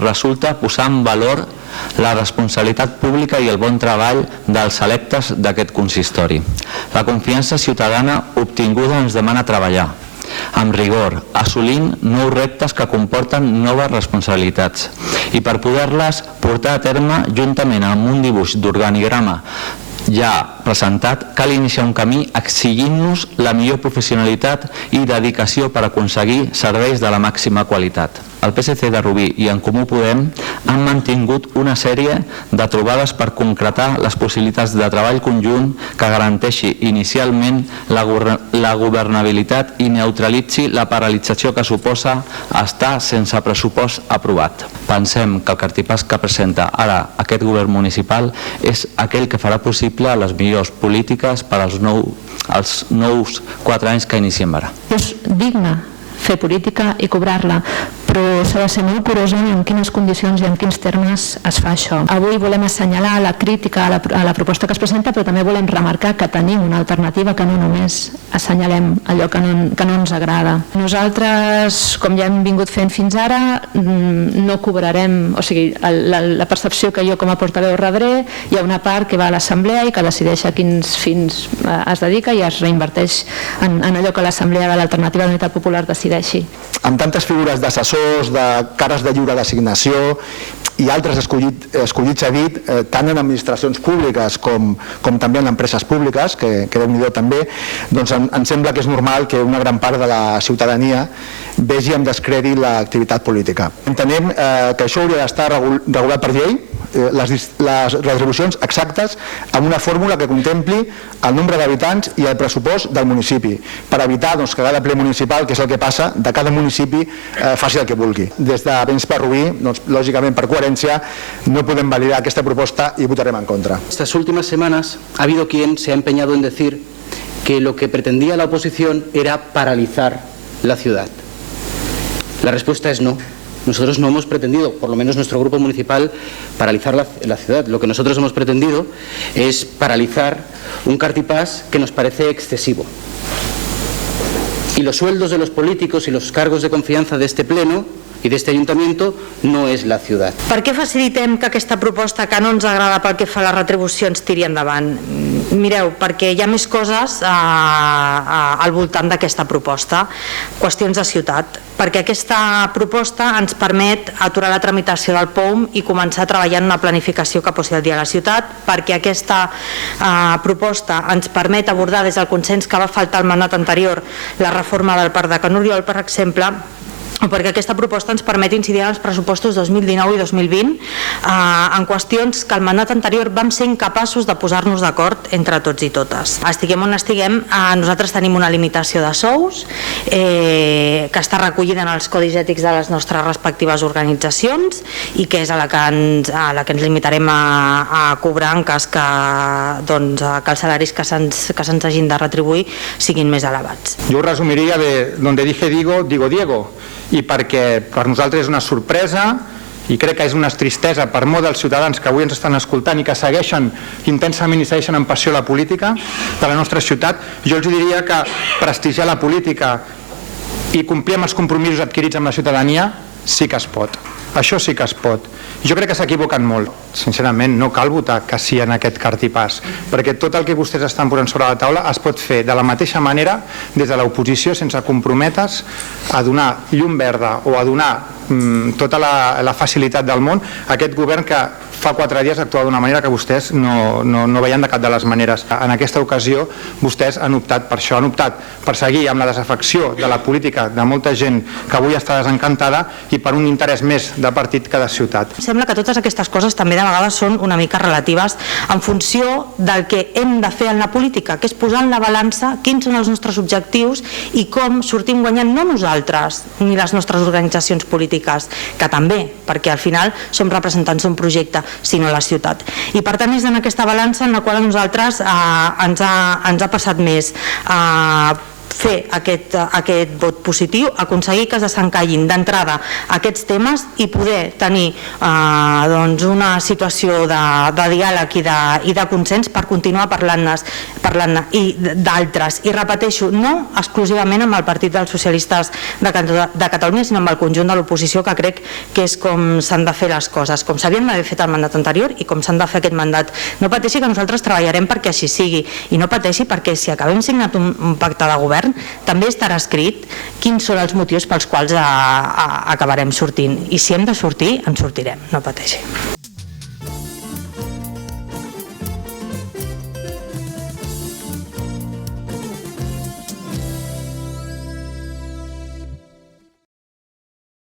Resulta posar en valor la responsabilitat pública i el bon treball dels electes d'aquest consistori. La confiança ciutadana obtinguda ens demana treballar amb rigor, assolint nous reptes que comporten noves responsabilitats. I per poder-les portar a terme, juntament amb un dibuix d'organigrama ja presentat, cal iniciar un camí exigint-nos la millor professionalitat i dedicació per aconseguir serveis de la màxima qualitat. El PSC de Rubí i En Comú Podem han mantingut una sèrie de trobades per concretar les possibilitats de treball conjunt que garanteixi inicialment la governabilitat i neutralitzi la paralització que suposa estar sense pressupost aprovat. Pensem que el cartipàs que presenta ara aquest govern municipal és aquell que farà possible les millors polítiques per als nous 4 anys que iniciem ara. És digne fer política i cobrar-la, però s'ha de ser molt curosa en quines condicions i en quins termes es fa això. Avui volem assenyalar la crítica a la proposta que es presenta, però també volem remarcar que tenim una alternativa, que no només assenyalem allò que no ens agrada. Nosaltres, com ja hem vingut fent fins ara, no cobrarem, o sigui, la percepció que jo com a portaveu rebré, hi ha una part que va a l'assemblea i que decideix a quins fins es dedica i es reinverteix en allò que l'assemblea de l'Alternativa d'Unitat Popular decideixi. Amb tantes figures d'assessors, de cares de lliure designació i altres escollits a dit, tant en administracions públiques com també en empreses públiques, que Déu-n'hi-do també, doncs em sembla que és normal que una gran part de la ciutadania vegi amb descrèdit l'activitat política. Entenem que això hauria d'estar regulat per llei, les retribucions exactes amb una fórmula que contempli el nombre d'habitants i el pressupost del municipi, per evitar que cada ple municipal, que és el que passa, de cada municipi faci el que vulgui. Des de Vents per Rubí, lògicament per coherència, no podem validar aquesta proposta i votarem en contra. Estas últimas semanas ha habido quien se ha empeñado en decir que lo que pretendía la oposición era paralizar la ciudad. La respuesta es no. Nosotros no hemos pretendido, por lo menos nuestro grupo municipal, paralizar la ciudad. Lo que nosotros hemos pretendido es paralizar un cartipàs que nos parece excesivo. Y los sueldos de los políticos y los cargos de confianza de este pleno i d'este Ayuntamiento no és la ciutat. Per què facilitem que aquesta proposta que no ens agrada pel que fa a les retribucions tiri endavant? Mireu, perquè hi ha més coses al voltant d'aquesta proposta, qüestions de ciutat, perquè aquesta proposta ens permet aturar la tramitació del POUM i començar a treballar en una planificació que posi al dia a la ciutat, perquè aquesta proposta ens permet abordar des del consens que va faltar al mandat anterior la reforma del Parc de Can Oriol, per exemple, o perquè aquesta proposta ens permet incidir en els pressupostos 2019 i 2020 en qüestions que al mandat anterior vam ser incapaços de posar-nos d'acord entre tots i totes. Estiguem on estiguem, nosaltres tenim una limitació de sous que està recollida en els codis ètics de les nostres respectives organitzacions i que és a la que ens limitarem a cobrar en cas que els salaris que se'ns hagin de retribuir siguin més elevats. Jo ho resumiria de donde dije digo, digo Diego, i perquè per nosaltres és una sorpresa i crec que és una tristesa per molts dels ciutadans que avui ens estan escoltant i que segueixen intensament i segueixen amb passió la política de la nostra ciutat. Jo els diria que prestigiar la política i complir amb els compromisos adquirits amb la ciutadania sí que es pot. Això sí que es pot. Jo crec que s'equivoquen molt. Sincerament, no cal votar que sí en aquest cartipàs, perquè tot el que vostès estan posant sobre la taula es pot fer de la mateixa manera des de l'oposició sense comprometre's a donar llum verda o a donar tota la facilitat del món a aquest govern que fa 4 dies actuava d'una manera que vostès no veien de cap de les maneres. En aquesta ocasió vostès han optat per això, han optat per seguir amb la desafecció de la política de molta gent que avui està desencantada i per un interès més de partit que de ciutat. Sembla que totes aquestes coses també de vegades són una mica relatives en funció del que hem de fer en la política, que és posar en la balança quins són els nostres objectius i com sortim guanyant no nosaltres ni les nostres organitzacions polítiques, que també, perquè al final som representants d'un projecte, sinó la ciutat. I per tant és en aquesta balança en la qual a nosaltres ens ha passat més fer aquest vot positiu, aconseguir que s'encallin d'entrada aquests temes i poder tenir una situació de diàleg i de consens per continuar parlant-ne i d'altres. I repeteixo, no exclusivament amb el Partit dels Socialistes de Catalunya, sinó amb el conjunt de l'oposició, que crec que és com s'han de fer les coses, com s'havien d'haver fet el mandat anterior i com s'han de fer aquest mandat. No pateixi, que nosaltres treballarem perquè així sigui, i no pateixi perquè si acabem signat un pacte de govern també estarà escrit quins són els motius pels quals acabarem sortint, i si hem de sortir, en sortirem, no pateixi.